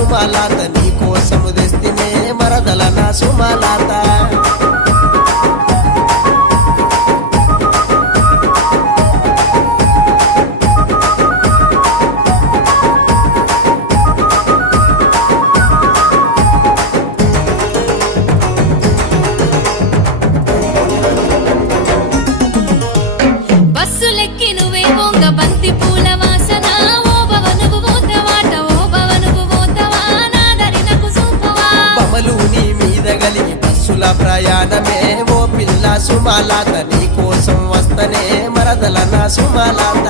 సుమలాత నీ కోసము తెస్తినే మరదల నా సుమలాత బస్సులెక్కి నువ్వే వంగ బంతి పూల వాసన ఓ భవనుకు పోతవాట ఓ భవనుకు పోతవా నా దరి నాకు చూపవా బమలు నీ మీద గలిగి బస్సుల ప్రయాణమే ఓ పిల్ల సుమలాత నీ కోసం వస్తనే మరదల నా సుమలాత